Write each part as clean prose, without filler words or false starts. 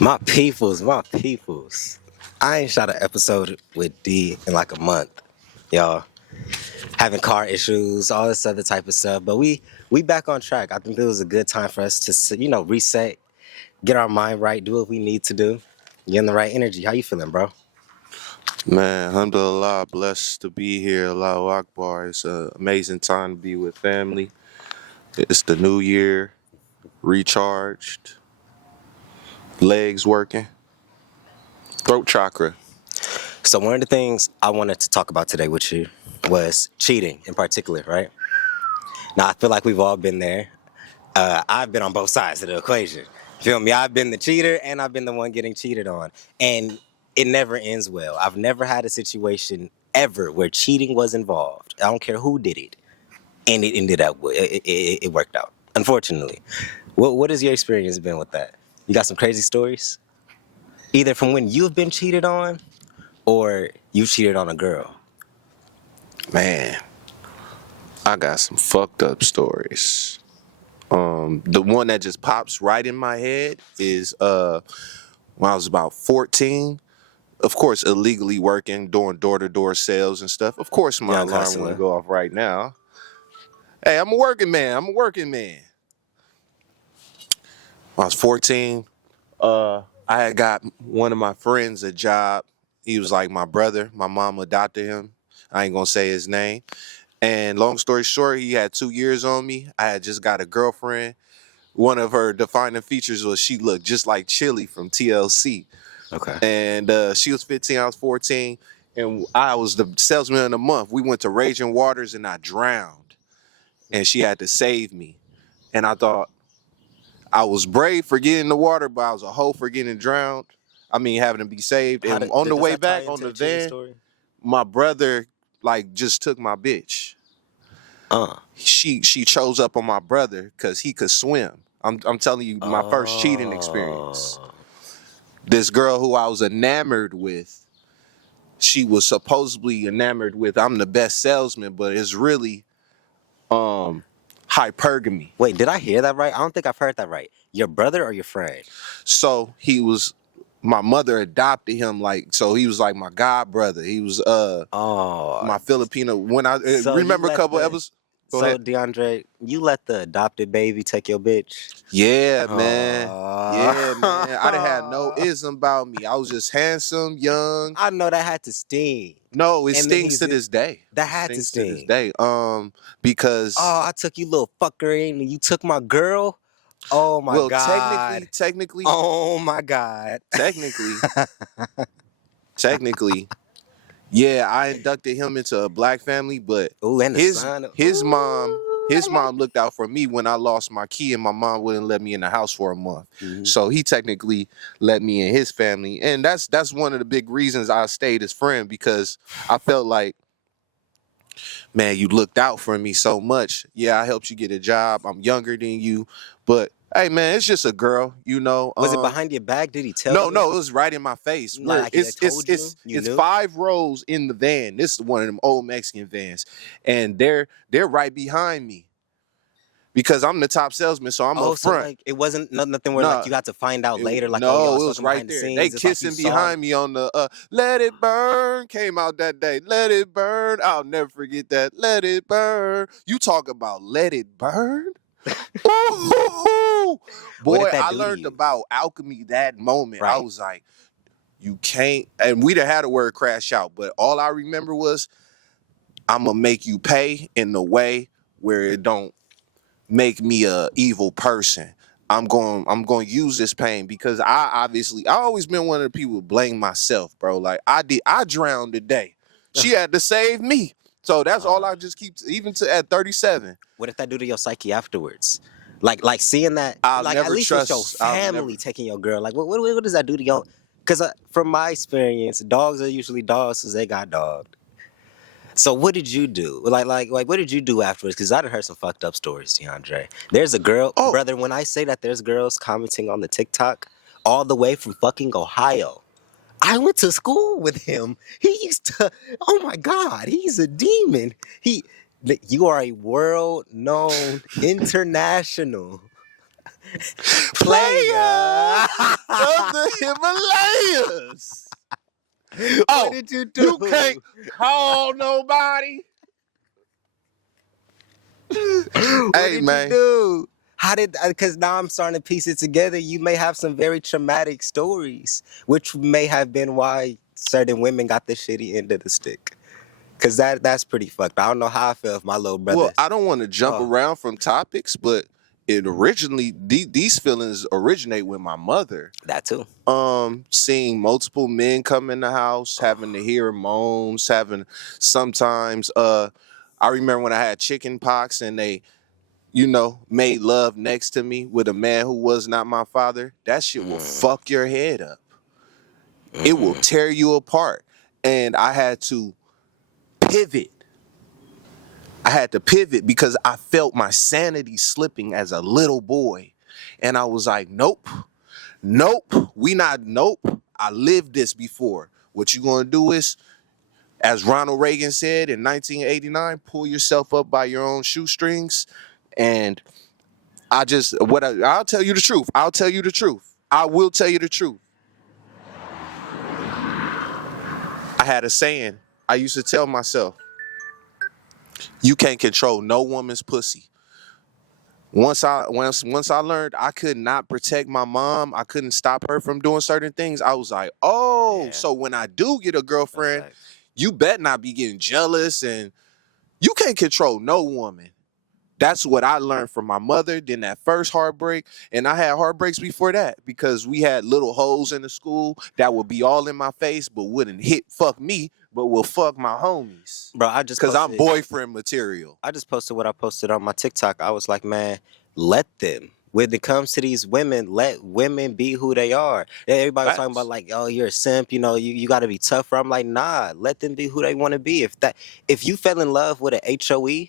My peoples, my peoples. I ain't shot an episode with D in like a month, y'all. Having car issues, all this other type of stuff. But we back on track. I think it was a good time for us to reset, get our mind right, do what we need to do, get in the right energy. How you feeling, bro? Man, alhamdulillah, blessed to be here. Allahu Akbar. It's an amazing time to be with family. It's the new year, recharged, legs working, throat chakra. So one of the things I wanted to talk about today with you was cheating in particular, right? Now I feel like we've all been there. I've been on both sides of the equation. Feel me? I've been the cheater and I've been the one getting cheated on. And it never ends well. I've never had a situation ever where cheating was involved. I don't care who did it. And it ended up, it worked out, unfortunately. What has your experience been with that? You got some crazy stories? Either from when you've been cheated on or you cheated on a girl. Man, I got some fucked up stories. The one that just pops right in my head is when I was about 14. Of course, illegally working, doing door-to-door sales and stuff. Of course, my Young alarm hustler. wouldn't go off right now. Hey, I'm a working man. When I was 14, I had got one of my friends a job. He was like my brother. My mom adopted him. I ain't gonna say his name. And long story short, he had 2 years on me. I had just got a girlfriend. One of her defining features was she looked just like Chili from TLC. Okay. And she was 15, I was 14. And I was the salesman of the month. We went to Raging Waters and I drowned. And she had to save me. And I thought, I was brave for getting in the water, but I was a hoe for getting drowned. I mean, having to be saved. How And on the does way that tie back on into the the cheating van, story? my brother like just took my bitch. Uh. She chose up on my brother because he could swim. I'm telling you, my first cheating experience. Oh. This girl who I was enamored with, she was supposedly enamored with. I'm the best salesman, but it's really hypergamy. Wait, did I hear that right? I don't think I've heard that right. Your brother or your friend? So he was, my mother adopted him, like, so he was like my god brother. He was Oh. my Filipino. When I So you remember a let couple the episodes. Go so ahead. DeAndre, you let the adopted baby take your bitch? Yeah, man. Yeah, man. I done had no Oh. ism about me. I was just handsome, young. I know that had to sting. No, it And then stings to this day. that It had to stings to this sting. day. Because Oh, I took you little fucker in and you took my girl? Oh my well, God. technically, Oh my God. technically, technically, yeah, I inducted him into a black family, but Ooh, and the his son. his mom Ooh, his mom looked out for me when I lost my key and my mom wouldn't let me in the house for a month. Mhm. So he technically let me in his family. And that's one of the big reasons I stayed his friend, because I felt like, man, you looked out for me so much. Yeah, I helped you get a job. I'm younger than you, but hey, man, it's just a girl, you know. Was it behind your back? Did he tell No, you? no, it was right in my face. Like he had told you? You It's knew? 5 rows in the van. This is one of them old Mexican vans, and they're right behind me because I'm the top salesman, so I'm Oh, up so front. like it wasn't nothing where like Nah, you got to find out later, like, oh, y'all no, was it was fucking right behind the there. They scenes. It's like you kissing saw. behind me on the "Let It Burn" came out that day. Let it burn. I'll never forget that. Let it burn. You talk about let it burn. Ooh, What boy, did that I do to learned you? about alchemy that moment. I Right? was like, you can't, and we done had a word crash out, but all I remember was, I'm gonna make you pay in the way where it don't make me a evil person. I'm going to use this pain because I always been one of the people who blame myself, bro. Like I drowned today. She had to save me. So that's all Uh, I just keep, even to at 37. what did that do to your psyche afterwards? Like seeing that, like at least with your I'll never. family taking your girl. Like what does that do to your? Because from my experience, dogs are usually dogs because they got dogged. So what did you do? Like what did you do afterwards? Because I done heard some fucked up stories, DeAndre. There's a girl, Oh, brother. When I say that there's girls commenting on the TikTok all the way from fucking Ohio. I went to school with him. He used to. Oh my God, he's a demon. You are a world-known international player. player. from the Himalayas. What Oh, did you you do? can't call nobody. What Hey, did you man. do? How did? Because now I'm starting to piece it together. You may have some very traumatic stories, which may have been why certain women got the shitty end of the stick. Cause that's pretty fucked. I don't know how I feel if my little Well, brothers. I don't want to jump Oh, around from topics, but it originally these feelings originate with my mother. that too. Seeing multiple men come in the house, having to hear moans, having sometimes I remember when I had chicken pox and they, made love next to me with a man who was not my father. That shit will fuck your head up. It will tear you apart. And I had to pivot. I had to pivot because I felt my sanity slipping as a little boy. And I was like, nope, nope. I lived this before. What you gonna do is, as Ronald Reagan said in 1989, pull yourself up by your own shoestrings. And I'll tell you the truth. I'll tell you the truth. I will tell you the truth. I had a saying. I used to tell myself, you can't control no woman's pussy. Once I learned I could not protect my mom, I couldn't stop her from doing certain things. I was like, oh, Yeah, so when I do get a that's girlfriend, facts. you bet not be getting jealous, and you can't control no woman. That's what I learned from my mother. Then that first heartbreak, and I had heartbreaks before that because we had little hoes in the school that would be all in my face, but wouldn't fuck me, but will fuck my homies. Bro, I just Cause I'm posted. boyfriend material. I just posted what I posted on my TikTok. I was like, man, let them. When it comes to these women, let women be who they are. And everybody was talking about Facts. like, oh, you're a simp, you got to be tougher. I'm like, nah, let them be who they want to be. If you fell in love with an HOE,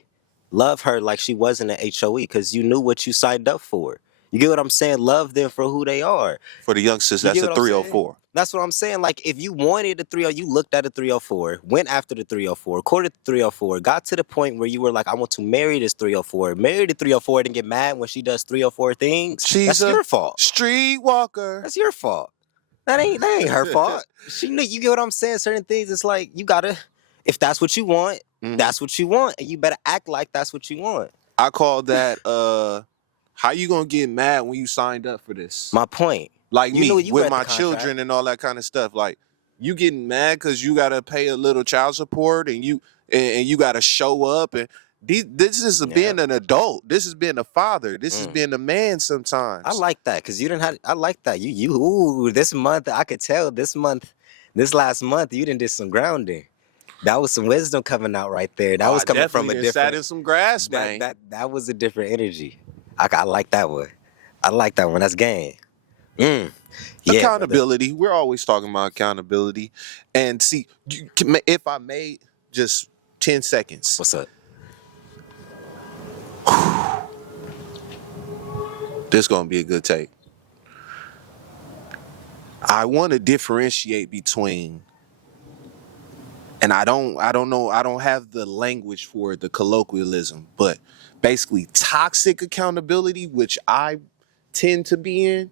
love her like she wasn't an HOE because you knew what you signed up for. You get what I'm saying? Love them for who they are. For the youngsters, You that's get a what I'm saying? 304. That's what I'm saying. Like, if you wanted the 30, you looked at the 304, went after the 304, courted the 304, got to the point where you were like, I want to marry this 304, marry the 304, and get mad when she does 304 things. She's That's a your fault. streetwalker. That's your fault. That ain't her fault. She knew. You get what I'm saying? Certain things, it's like you gotta. If that's what you want, Mhm. that's what you want, and you better act like that's what you want. I call that how you gonna get mad when you signed up for this? My point. Like You knew me you with read the my contract. children and all that kind of stuff. Like you getting mad because you gotta pay a little child support and you gotta show up and this is Yeah. being an adult. This is being a father. This is Mm. being a man I sometimes. like that because you didn't have. I like that. Ooh, this month I could tell. This last month, you didn't did some grounding. That was some wisdom coming out right there. Oh, That was I coming definitely from a done sat different. in some grass, That man. that that was a different energy. I like that one. I like that one. That's game. Mm. Yeah, brother. Accountability. We're always talking about accountability. And see, if I made just 10 seconds, What's up? this is gonna be a good take. I want to differentiate between, and I don't know, I don't have the language for the colloquialism, but basically toxic accountability, which I tend to be in,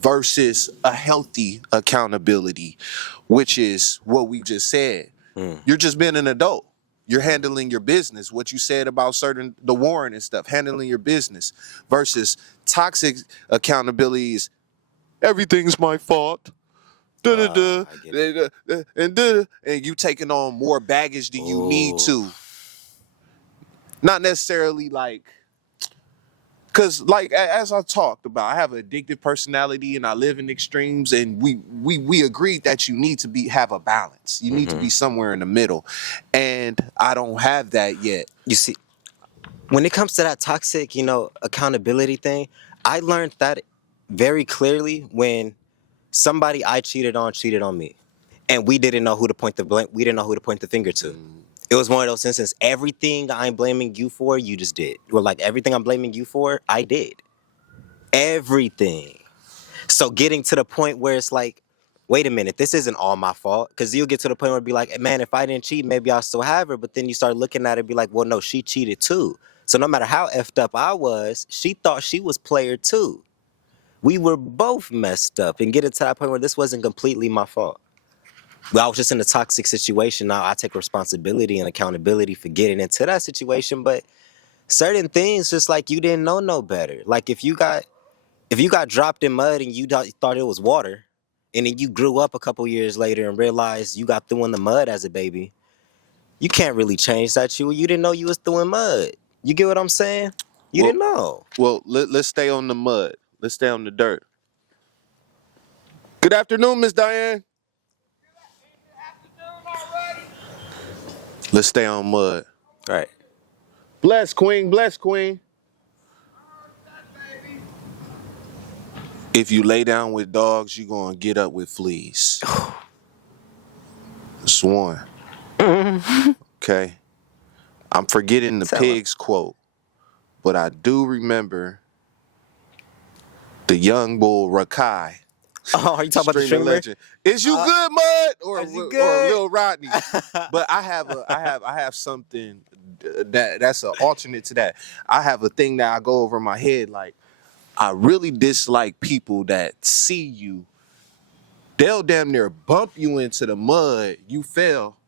versus a healthy accountability, which is what we just said. Mm. You're just being an adult. You're handling your business. What you said about the Warren and stuff, handling your business, versus toxic accountability is everything's my fault. Da da da, I get it. da, da, and da, and you taking on more baggage than you need Oh, to. Not necessarily like, cause like as I talked about, I have an addictive personality and I live in extremes, and we agreed that you need to have a balance. You need to be somewhere in the middle, and I don't have that yet. you see, when it comes to that toxic, accountability thing, I learned that very clearly when somebody I cheated on me, and we didn't know who to point the blame. We didn't know who to point the finger to. It was one of those instances. Everything I'm blaming you for, you just did. Or like everything I'm blaming you for, I did. Everything. So getting to the point where it's like, wait a minute, this isn't all my fault. Because you'll get to the point where it'll be like, man, if I didn't cheat, maybe I'll still have her. But then you start looking at it and be like, well, no, she cheated too. So no matter how effed up I was, she thought she was player too. we were both messed up and get it to that point where this wasn't completely my fault. Well, I was just in a toxic situation. Now I take responsibility and accountability for getting into that situation. But certain things, just like you didn't know no better. Like if you got dropped in mud and you thought it was water, and then you grew up a couple years later and realized you got through in the mud as a baby, you can't really change that. You didn't know you was through in mud. You get what I'm saying? You Well, didn't know. let's stay on the mud. Let's stay on the dirt. Good afternoon, Miss Diane. Let's stay on mud. Right. Bless Queen, bless Queen. If you lay down with dogs, you're gonna get up with fleas. That's one. Okay. I'm forgetting the Tell 'em. pigs quote, but I do remember the young bull Rakai. Oh, are you talking about the Streaming streamer? legend. Is you good, Mud, or Is you or good? Lil Rodney? But I have something that's an alternate to that. I have a thing that I go over my head. Like, I really dislike people that see you. They'll damn near bump you into the mud. You fell.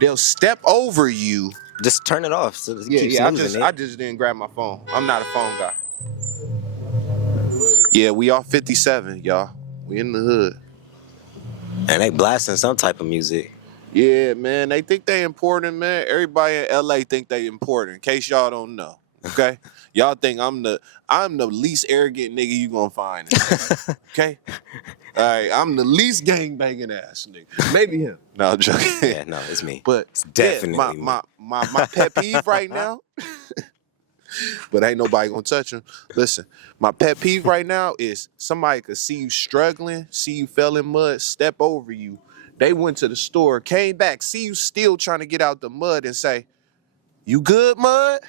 They'll step over you. Just turn it off so you keep I snoozing I it. just didn't grab my phone. I'm not a phone guy. Yeah, we all 57, y'all. We in the hood. And they blasting some type of music. Yeah, man, they think they important, man. Everybody in LA think they important. In case y'all don't know, okay? Y'all think I'm the least arrogant nigga you gonna find. Okay, all right, I'm the least gang banging ass nigga. Maybe him. No, I'm joking. Yeah, no, it's me. But It's definitely me. my pet peeve right now. But ain't nobody gonna touch him. Listen, my pet peeve right now is somebody could see you struggling, see you fell in mud, step over you. They went to the store, came back, see you still trying to get out the mud and say, "You good, mud?"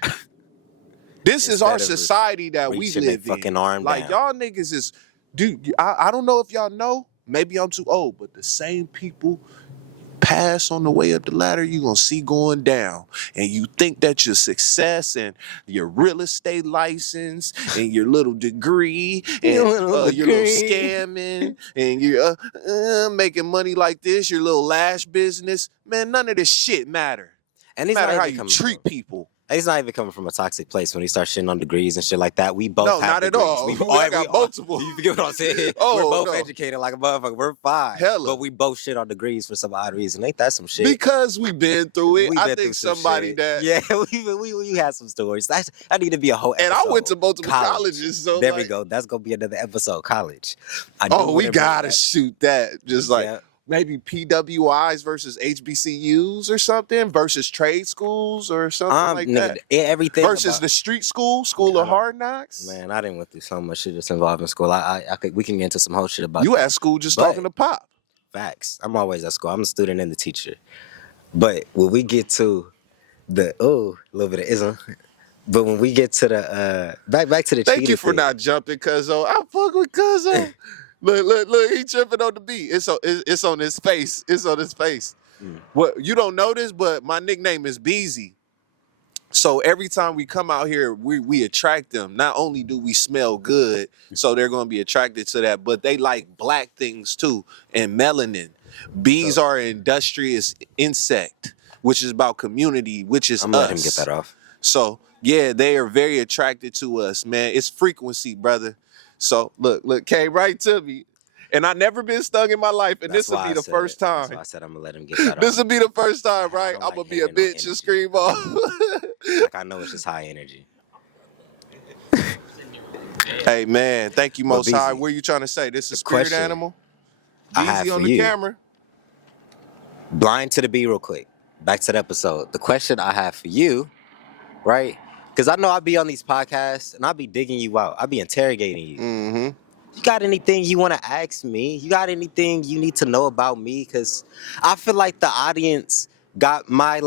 This is our Instead of society that we reaching their live fucking in. arm Like, down. y'all niggas is, dude. I don't know if y'all know. Maybe I'm too old, but the same people pass on the way up the ladder, you're gonna see going down. And you think that your success and your real estate license and your little degree and Your little your little degree. scamming and your making money like this, your little lash business, man, none of this shit matter. And It he's matter not how even you coming treat from. people. He's not even coming from a toxic place when he starts shitting on degrees and shit like that. We both No, have not at degrees. all. I got multiple. You get what I'm saying? Oh, We're both no. educated like a motherfucker. We're fine. Hella. But we both shit on degrees for some odd reason. Ain't that some shit? Because we've been through it. We I been think through some somebody shit. that Yeah, we had some stories. That need to be a whole episode. and I went to multiple College. colleges, so There like, we go. That's gonna be another episode. College. I oh, we wanna bring gotta that- shoot that. Just like Yeah. maybe PWIs versus HBCUs or something versus trade schools or something like nigga, that. everything Versus about, the street school Yeah, I of know. hard knocks. Man, I didn't went through so much shit that's involved in school. We can get into some whole shit about You that. at school just But- talking to Pop. Facts. I'm always at school. I'm the student and the teacher. But when we get to a little bit of ism. But when we get to the back to the Thank cheating you for thing. not jumping, Cuzzo. I fuck with Cuzzo. Look, he tripping on the beat. It's on his face. It's on his face. What you don't notice, but my nickname is Beezy. So every time we come out here, we attract them. Not only do we smell good, so they're gonna be attracted to that, but they like black things too and melanin. Bees are an industrious insect, which is about community, which is I'm gonna us. let him get that off. So yeah, they are very attracted to us, man. It's frequency, brother. So look, came right to me. And I never been stung in my life, and That's this will why be I the said first it. That's time. why I said I'm gonna let him get that This off. will be the first time, I right? don't I'm like gonna be a hearing no bitch energy. and scream off. Like I know it's just high energy. Hey man, thank you, But Most High. Beezy, What are you trying to say? This is the a spirit question animal. I have Beezy on for the you. camera. Blind to the B real quick. Back to the episode. The question I have for you, right? Because I know I be on these podcasts and I be digging you out. I be interrogating you. Mm-hmm. You got anything you want to ask me? You got anything you need to know about me? Because I feel like the audience got my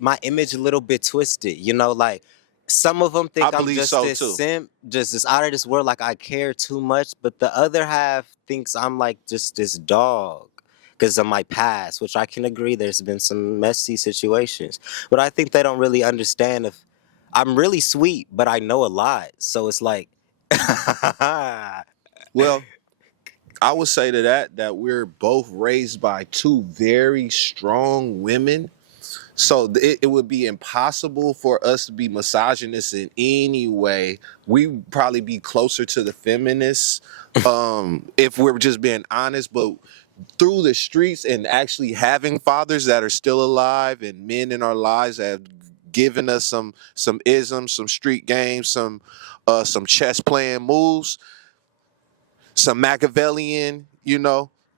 my image a little bit twisted. You know, like some of them think I I'm believe just so, this too. simp, just this out of this world, like I care too much. But the other half thinks I'm like just this dog because of my past, which I can agree there's been some messy situations. But I think they don't really understand if I'm really sweet, but I know a lot. So it's like, Well, I would say to that we're both raised by two very strong women. So it would be impossible for us to be misogynist in any way. We would probably be closer to the feminists if we're just being honest. But through the streets and actually having fathers that are still alive and men in our lives that have given us some isms, some street games, some chess playing moves, some Machiavellian,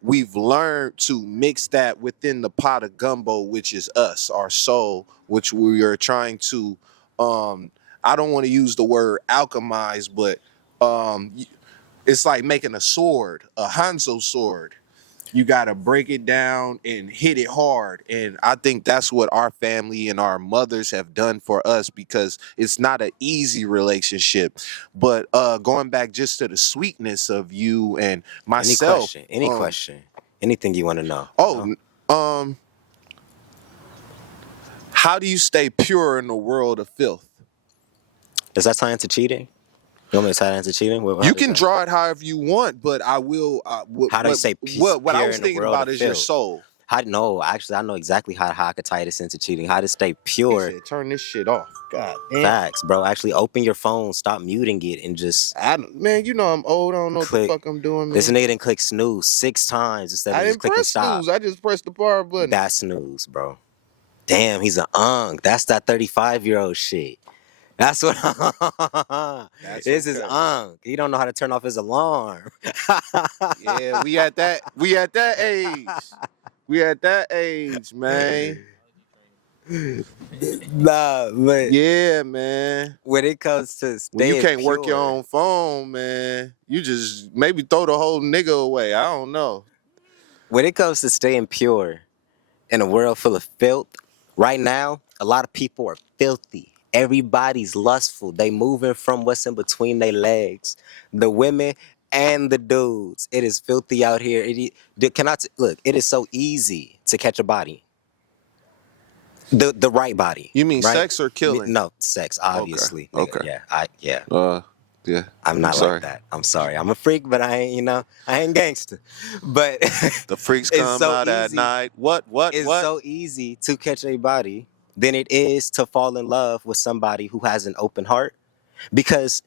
we've learned to mix that within the pot of gumbo, which is us, our soul, which we are trying to, I don't want to use the word alchemize, but it's like making a sword, a Hanzo sword. You got to break it down and hit it hard. And I think that's what our family and our mothers have done for us, because it's not an easy relationship. But going back just to the sweetness of you and Any myself, question? Any question? Anything you want to know? oh, how do you stay pure in the world of filth? Does that tie into cheating? You want me to tie that into cheating? How You does can that? draw it however you want, but I will. How do you say What I pure was in the thinking world about of is your filth? soul. How? No, actually, I know exactly how I could tie this into cheating. How to stay He pure. said, "Turn this shit off." God damn. Facts, bro. Actually, open your phone, stop muting it, and just Man, I'm old. I don't know what the click. fuck I'm doing, This man. nigga didn't click snooze 6 times instead I of just didn't clicking press stop. snooze. I just pressed the power button. That's snooze, bro. Damn, he's an ung. That's that 35-year-old shit. That's what. That's This is okay. ung. He don't know how to turn off his alarm. Yeah, we at that. We at that age. We at that age, man. Nah, but Yeah, man. when it comes to When you staying can't work your pure, own phone, man, you just maybe throw the whole nigga away. I don't know. when it comes to staying pure in a world full of filth, right now, a lot of people are filthy. Everybody's lustful. They moving from what's in between their legs. The women and the dudes. It is filthy out here. Look, it is so easy to catch a body. The right body, You mean right? sex or killing? No, sex, Okay. obviously. Nigga, Okay. yeah. Yeah. I'm I'm not like sorry. that. I'm sorry. I'm a freak, but I ain't gangster. But The freaks it's come so out at easy. night. What? It's What? so easy to catch a body than it is to fall in love with somebody who has an open heart, because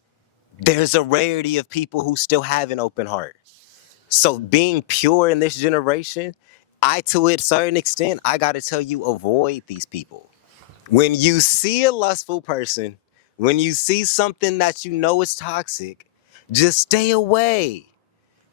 there's a rarity of people who still have an open heart. So being pure in this generation, to a certain extent, I gotta tell you, avoid these people. When you see a lustful person, when you see something that you know is toxic, just stay away.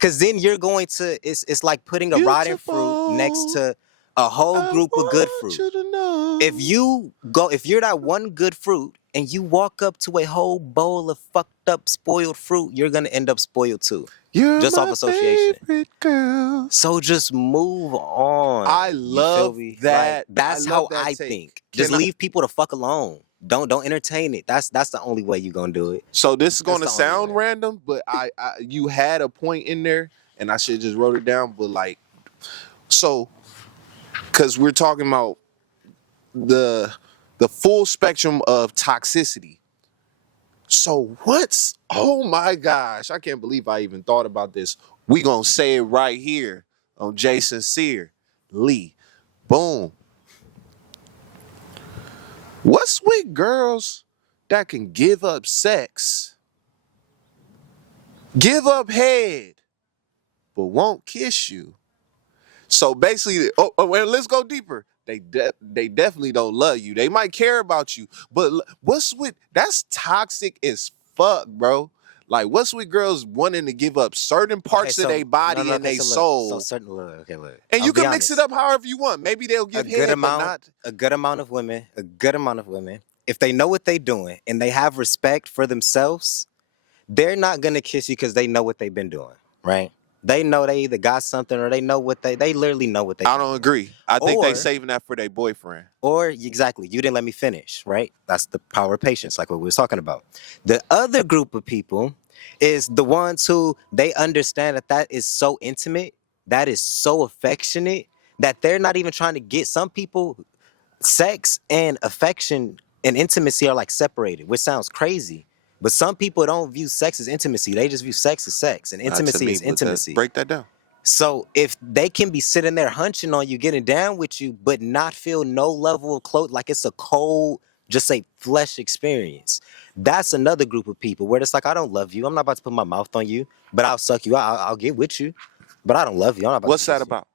Cause then you're going to it's like putting a rotten fruit next Beautiful. to a whole I group of good want fruit. you to know. If you're that one good fruit and you walk up to a whole bowl of fucked up spoiled fruit, you're gonna end up spoiled too. You're Just off my association. favorite girl. So just move on. I You feel love me? Like that. I that's love how that I take. think. Just Can I? leave people the fuck alone. Don't entertain it. That's the only way you gonna do it. So this is That's going to the only sound way. random, but I you had a point in there, and I should have just wrote it down. But like, so because we're talking about the the full spectrum of toxicity. So what's? Oh my gosh, I can't believe I even thought about this. We gonna say it right here on Jason Sear Lee. Boom. What's with girls that can give up sex, give up head, but won't kiss you? So basically, well, let's go deeper. They definitely don't love you. They might care about you, but what's with that's toxic as fuck, bro. Like, what's with girls wanting to give up certain Okay, parts of so their body no, and okay, their so look, so soul, certain look, okay, look. and I'll you be can mix it honest. up however you want. Maybe they'll A give good head, but amount, not. a good amount of women, if they know what they're doing and they have respect for themselves, they're not gonna kiss you because they know what they've been doing, right? They know they either got something or they know they literally know what they've I been don't doing. agree. I think they Or saving that for their boyfriend. Or exactly, you didn't let me finish, right? That's the power of patience, like what we was talking about. The other group of people is the ones who they understand that is so intimate, that is so affectionate, that they're not even trying to get. Some people, sex and affection and intimacy are like separated, which sounds crazy. But some people don't view sex as intimacy. They just view sex as sex, and Not to intimacy me, is but that intimacy. break that down. So if they can be sitting there hunching on you, getting down with you, but not feel no level of close, like it's a cold, just say flesh experience. That's another group of people where it's like, I don't love you. I'm not about to put my mouth on you, but I'll suck you out. I'll get with you, but I don't love you. I'm not about to What's that kiss you. about?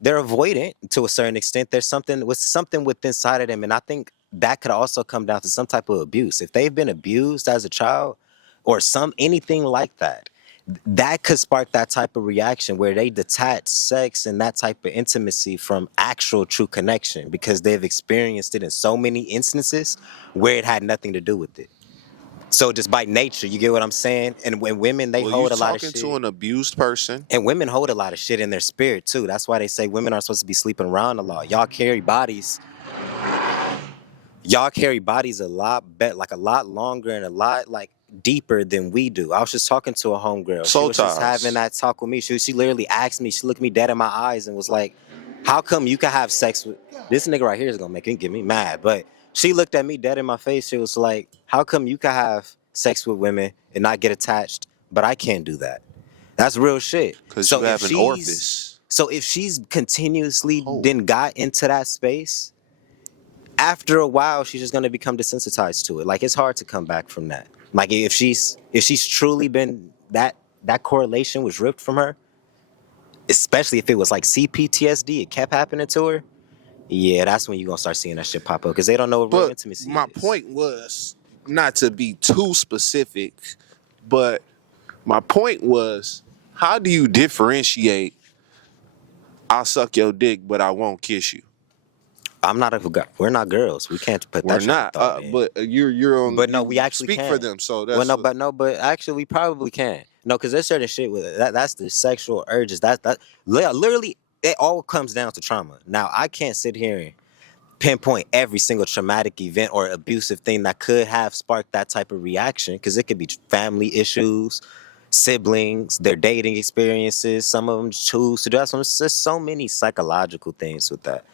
They're avoidant to a certain extent. There's something with inside of them, and I think that could also come down to some type of abuse. If they've been abused as a child, or anything like that, that could spark that type of reaction where they detach sex and that type of intimacy from actual true connection because they've experienced it in so many instances where it had nothing to do with it. So just by nature, you get what I'm saying? And when women, they Well, you hold a lot of talking to shit. an abused person. And women hold a lot of shit in their spirit too. That's why they say women aren't supposed to be sleeping around a lot. Y'all carry bodies a lot better, like a lot longer and a lot like deeper than we do. I was just talking to a homegirl. She Soul was just having ties. that talk with me. She literally asked me, she looked me dead in my eyes and was like, how come you can have sex with this nigga right here is gonna get me mad. But she looked at me dead in my face. She was like, how come you can have sex with women and not get attached, but I can't do that? That's real shit. Because you have an orifice. So if she's continuously Oh. then got into that space, after a while she's just gonna become desensitized to it. Like it's hard to come back from that. Like if she's truly been that correlation was ripped from her, especially if it was like CPTSD, it kept happening to her. Yeah, that's when you're gonna start seeing that shit pop up because they don't know what real But intimacy my is. point was not to be too specific, but my point was, how do you differentiate I'll suck your dick, but I won't kiss you? We're not girls. We can't put We're that type of not, thought in. but you're on. But no, we You actually speak for can. them, so Well, that's but actually, we probably can. No, because there's certain shit with it. That's the sexual urges. Literally, it all comes down to trauma. Now, I can't sit here and pinpoint every single traumatic event or abusive thing that could have sparked that type of reaction because it could be family issues, siblings, their dating experiences. Some of them choose to do that. So there's just so many psychological things with that.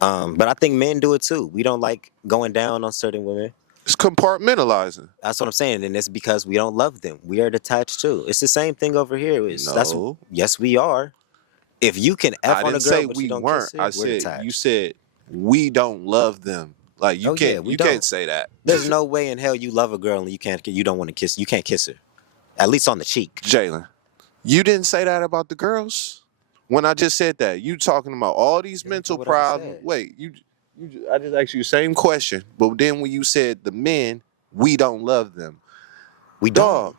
But I think men do it too. We don't like going down on certain women. it's compartmentalizing. That's what I'm saying, and it's because we don't love them. We are detached too. It's the same thing over here. No, Yes, we are. If you can I f on a didn't girl say but you we don't weren't. kiss her, I we're said you detached. said we don't love them. Like Oh yeah, we you can't don't. say that. There's no way in hell you love a girl and you don't want to kiss. You can't kiss her, at least on the cheek. Jalen, you didn't say that about the girls. When I just said that, you talking about all these That's not mental what I just problems. said. Wait, I just asked you the same question, but then when you said the men, we don't love them. We Dog,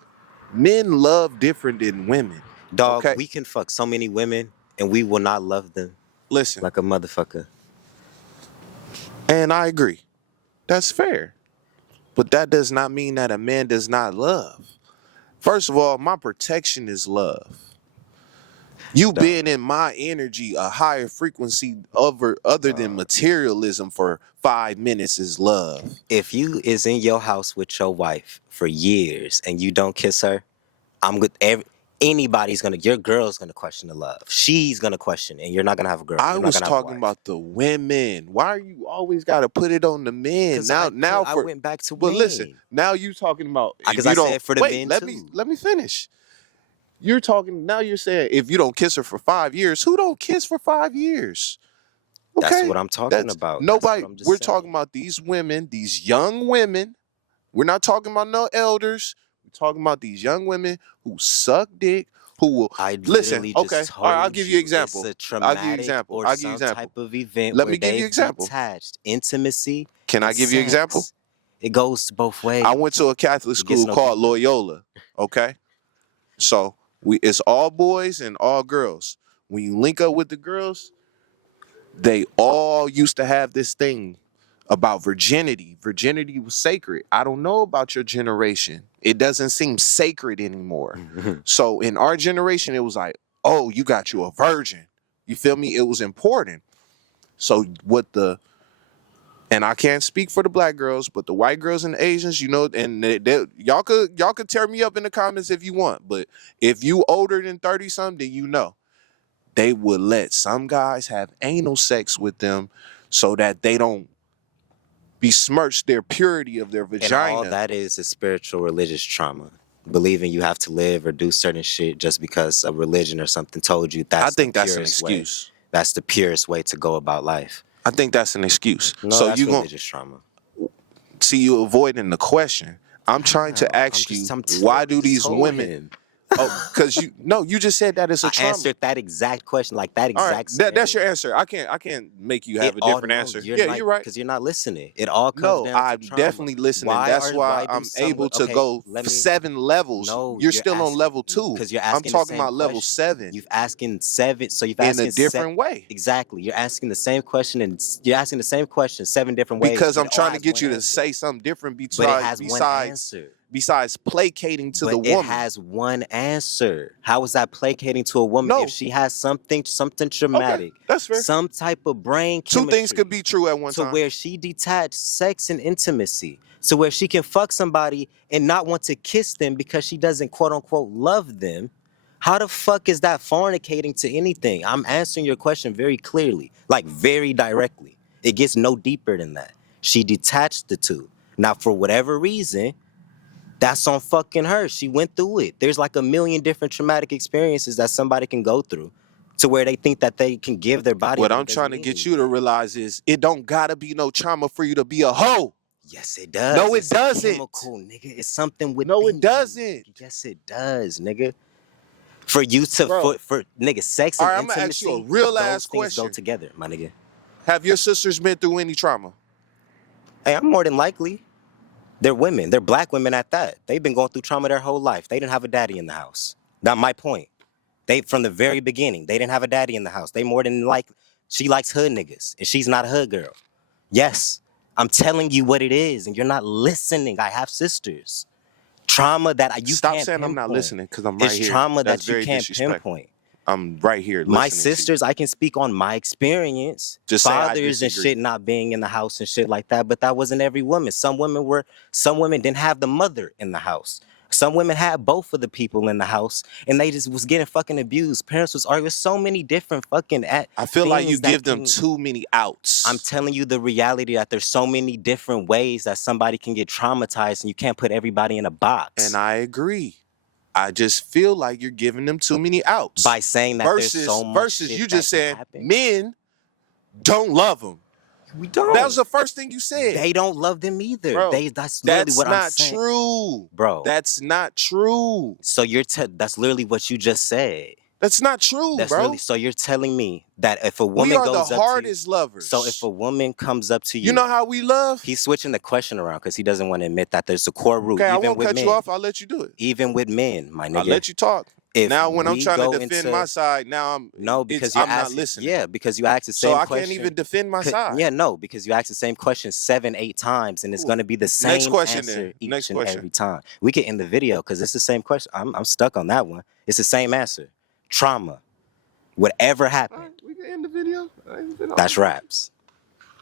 don't. men love different than women. Dog, Okay, we can fuck so many women and we will not love them listen, like a motherfucker. and I agree. That's fair, but that does not mean that a man does not love. First of all, my protection is love. You Dog. being in my energy, a higher frequency other than Dog. materialism for 5 minutes is love. If you is in your house with your wife for years and you don't kiss her, I'm good. Your girl's gonna question the love. She's gonna question, and you're not gonna have a girl. I You're not was gonna have a talking wife. about the women. Why are you always got to put it on the men? Cause Now I for went back to but listen, men. now you talking about if Cause I you don't said for the wait, men let me too. let me finish. You're talking now. You're saying if you don't kiss her for 5 years, who don't kiss for 5 years? That's Okay, what I'm talking that's about. That's what nobody. I'm just We're talking saying. about these women, these young women. We're not talking about no elders. We're talking about these young women who suck dick, who will I listen. literally Okay, just all right. I'll told give you an you it's example. a I'll give you an traumatic example. or I'll give you an some example. type of event Let where me give you an they've example. detached intimacy Can I and give you an example? sex. It goes both I ways. went to a Catholic It gets school no called deeper. Loyola. Okay, so it's all boys and all girls. When you link up with the girls, they all used to have this thing about virginity. Virginity was sacred. I don't know about your generation. It doesn't seem sacred anymore. So in our generation, it was like, oh, you got you a virgin. You feel me? It was important. So what the and I can't speak for the black girls, but the white girls and the Asians, and y'all could tear me up in the comments if you want. But if you older than 30 something, then they would let some guys have anal sex with them so that they don't besmirch their purity of their And all vagina. that is spiritual religious trauma. Believing you have to live or do certain shit just because a religion or something told you I that's the think that's an purest way. excuse. That's the purest way to go about life. I think that's an excuse. No, So that's you gonna religious trauma. see you avoiding the question. I'm trying to How? ask you, why do these women? Oh, because you just said that it's a I trauma. answered that exact question, like that All exact. right, that's your answer. I can't make you have a different answer. Yeah, you're right. Because you're not listening. It all comes No, down to I'm trauma. definitely listening. That's why I'm able to go 7 levels. No, you're still on level 2. Because you're I'm asking talking the same about level question. 7. You've asking 7, so you've in asking a different way. Exactly. You're asking the same question, and you're asking the same question 7 different ways. Because I'm trying to get you to say something different besides placating to the woman. It has one answer. How is that placating to a woman if she has something traumatic? Okay, that's fair. Some type of brain chemistry. 2 things could be true at one time. To where she detached sex and intimacy. So where she can fuck somebody and not want to kiss them because she doesn't quote unquote love them. How the fuck is that fornicating to anything? I'm answering your question very clearly, like very directly. It gets no deeper than that. She detached the two. Now, for whatever reason, that's on fucking her. She went through it. There's like a million different traumatic experiences that somebody can go through to where they think that they can give their body. What I'm trying to get you to realize is it don't gotta be no trauma for you to be a hoe. Yes, it does. No, it doesn't. Chemical, nigga. It's something with. No, it doesn't. Yes, it does, nigga. For you to for nigga, sex and intimacy. I'm gonna ask you a real ass question. Go together, my nigga. Have your sisters been through any trauma? Hey, I'm more than likely. They're women. They're black women at that. They've been going through trauma their whole life. They didn't have a daddy in the house. That's my point. They from the very beginning, they didn't have a daddy in the house. They more than like, she likes hood niggas, and she's not a hood girl. Yes, I'm telling you what it is, and you're not listening. I have sisters. Trauma that you Stop can't saying pinpoint. I'm not listening because I'm right here. It's trauma that you can't pinpoint. I'm right here. My sisters, I can speak on my experience. Just fathers and shit not being in the house and shit like that, but that wasn't every woman. Some women didn't have the mother in the house. Some women had both of the people in the house, and they just was getting fucking abused. Parents was arguing. So many different fucking. I feel like you give them too many outs. I'm telling you the reality that there's so many different ways that somebody can get traumatized, and you can't put everybody in a box. And I agree. I just feel like you're giving them too many outs by saying that there's so much versus you just said men don't love them. We don't. That was the first thing you said. They don't love them either. Bro, that's literally what I'm saying. That's not true, bro. That's not true. So that's literally what you just said. That's not true, bro. So you're telling me that if a woman goes up to you, we are the hardest lovers. So if a woman comes up to you, you know how we love? He's switching the question around because he doesn't want to admit that there's a core root. Okay, I won't cut you off. I'll let you do it. Even with men, my nigga. I'll let you talk. Now when I'm trying to defend my side, now I'm not listening. Yeah, because you asked the same question. So I can't even defend my side. Yeah, no, because you asked the same question 7, 8 times, and it's going to be the same answer each and every time. We can end the video because it's the same question. I'm stuck on that one. It's the same answer. Trauma. Whatever happened. All right, we can end the video. That's raps.